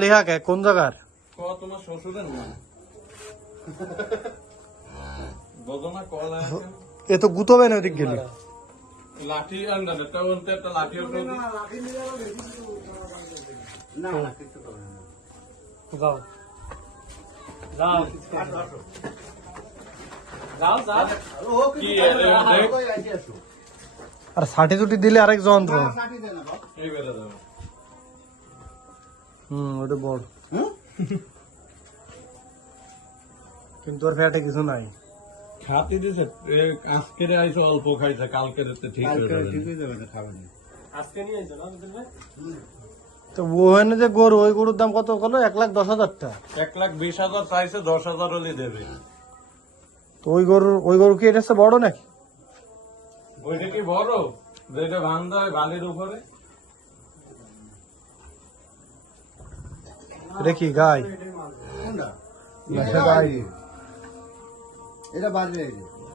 লিহা কে কোন জায়গার তোমার শ্বশুরের না বদনা কলা এ তো গুতবে না ওদিক গেলে লাঠি আনতে একটা লাঠি ওঠে না কিছু করবে না যাও যাও যাও যাও কি আর ষাটি চুটি দিলে আরেক যন্ত্র এই বেলা দাও ওটা বড় কিন্তু ওর ফ্যাটে কিছু নাই খাতি দিছে আজকে আইসে অল্প খাইছে কালকে ঠিক হয়ে যাবে ঠিক হয়ে যাবে না খাবেন আজকে নিয়ে আইছো না তো ওখানে যে গরু ওই গরুর দাম কত হলো 1,10,000 টাকা 1,20,000 চাইছে 10,000 হলে দেবে তো ওই গরু কি এটা বড় নাকি ওইটা কি বড় যেটা ভাঙা হয় বালির উপরে এটা কি গাই কোনটা এটা গাই এটা বাজে